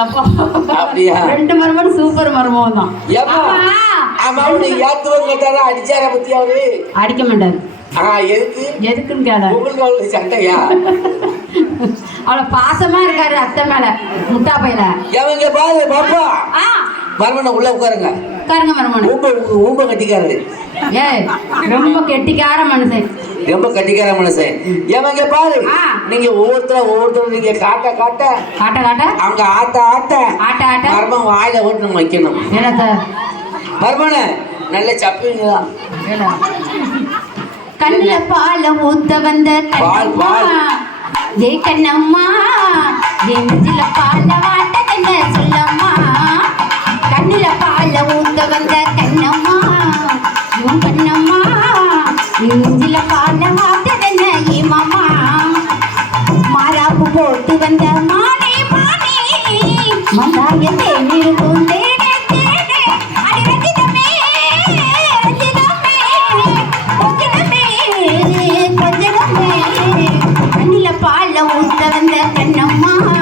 இல்லப்பா. அப்படியா? 2 மருமகன் சூப்பர் மருமகன் தான். அடிச்சார பத்தி அவரு அடிக்க மாட்டாரு. எதுக்குன்னு கேள. சண்டையா? அவளை பாசமா இருக்காரு அத்தை மேல, முட்டா பையில. எவங்க பாரு பாப்பா, மருமனை உள்ள உட்காருங்க. உட்காருங்க மருமனை. ஊம்ப கட்டிக்காரு. ரொம்ப கெட்டிக்கார மனுஷன். ரொம்ப கட்டிக்கார மனுஷன். எவங்க பாரு, நீங்க ஒவ்வொருத்தரும் நீங்க காட்ட காட்ட அவங்க ஆட்ட ஆட்ட மர்மம் வாயில ஓட்டு நம்ம வைக்கணும். மர்மன நல்ல சப்புங்களா? கண்ணுல பால ஊத்த வந்த கண்ணம்மா, ஏ கண்ணம்மா, என் நெஞ்சில பால வாட்ட கண்ண சொல்லம்மா. கண்ணுல பால ஊத்த வந்த கண்ணம்மா, இவன் கண்ணம்மா, என் நெஞ்சில பால வாட்ட கண்ண ஏமாமா. மாறாப்பு போட்டு